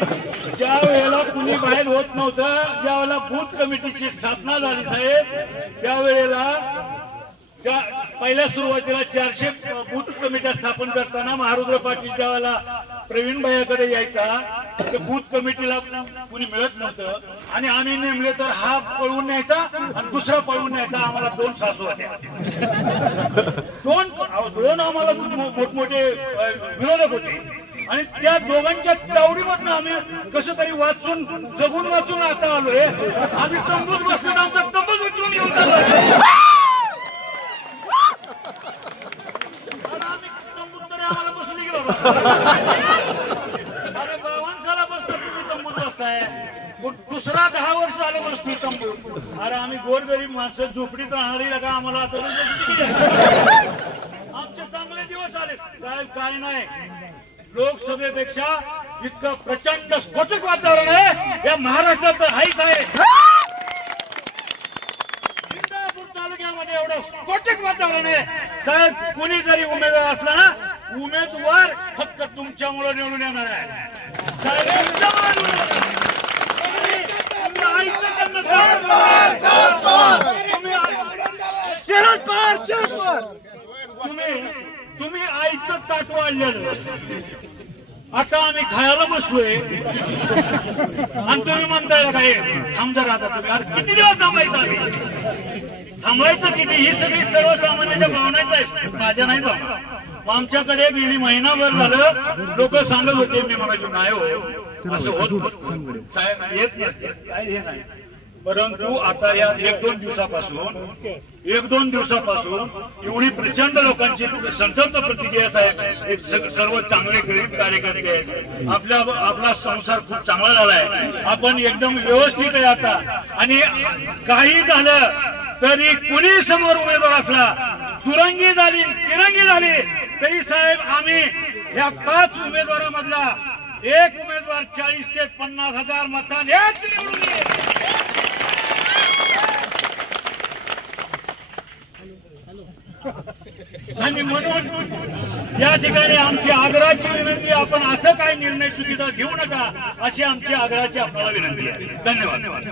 ज्या वेळेला कुणी बाहेर होत नव्हतं ज्या वेळेला बूथ कमिटीची स्थापना झाली साहेब त्यावेळेला पहिल्या सुरुवातीला चारशे बूथ कमिट्या स्थापन करताना महारुद्र पाटील ज्या वेळेला प्रवीण भाईकडे यायचा ते बूथ कमिटीला कुणी मिळत नव्हतं. आणि आम्ही नेमले तर हा पळवून न्यायचा आणि दुसरा पळवून न्यायचा आम्हाला दोन सासू होत्या. दोन दोन आम्हाला मोठमोठे विरोधक होते. आणि त्या दोघांच्या तावडीमधनं आम्ही कसं तरी वाचून जगून वाचून आता आलोय. आम्ही तंबूत बसलो आमचा तंबूत उचलून घेऊन चाललोय अरे आम्ही तंबूत तरी आम्हाला बसून गेलो अरे बावन्न बसतो तुम्ही तंबूत बसताय. दुसरा दहा वर्ष आलं बसतो तंबू अरे आम्ही गोरगरीब माणसं झोपडीत राहणारी का आम्हाला आता आमचे चांगले दिवस आले. साहेब काय नाही. लोकसभेपेक्षा इतकं प्रचंड स्फोटक वातावरण आहे. या महाराष्ट्रात हाईच आहे. इंदापूर तालुक्यामध्ये एवढं स्फोटक वातावरण आहे. साहेब कुणी जरी उमेदवार असला ना उमेदवार फक्त तुमच्यामुळे निवडून येणार आहे. साहेब शरद पवार शरद पवार. तुम्ही तुम्ही ऐकत ताट वाढलेलं. आता आम्ही खायला बसलोय. आणि तुम्ही म्हणताय काय थांब जरा आता तुम्ही. अरे किती दिवस थांबायचं आम्ही? थांबायचं किती? ही सगळी सर्वसामान्यांच्या भावनाच आहे. माझ्या नाही बाबा. मग आमच्याकडे गेली महिनाभर झालं. लोक सांगत होते मी म्हणायचो नाही हो असं होत साहेब येत नसते काय हे नाही परंतु आता या एक दोन दिवसापासून एक दोन दिवसापासून एवढी प्रचंड लोकांची संतप्त प्रतिक्रिया साहेब हे सर्व चांगले गरीब कार्यकर्ते आहेत. आपल्या आपला संसार खूप चांगला झालाय. आपण एकदम व्यवस्थित आहे आता. आणि काही झालं तरी कुणी समोर उमेदवार असला तुरंगी झाली तिरंगी झाली तरी साहेब आम्ही या पाच उमेदवारामधला एक उमेदवार चाळीस ते पन्नास हजार मतांनी निवडून आणि म्हणून या ठिकाणी आमची आग्रहाची विनंती आपण असं काय निर्णय सुविधा घेऊ नका अशी आमची आग्रहाची आपल्याला विनंती आहे. धन्यवाद.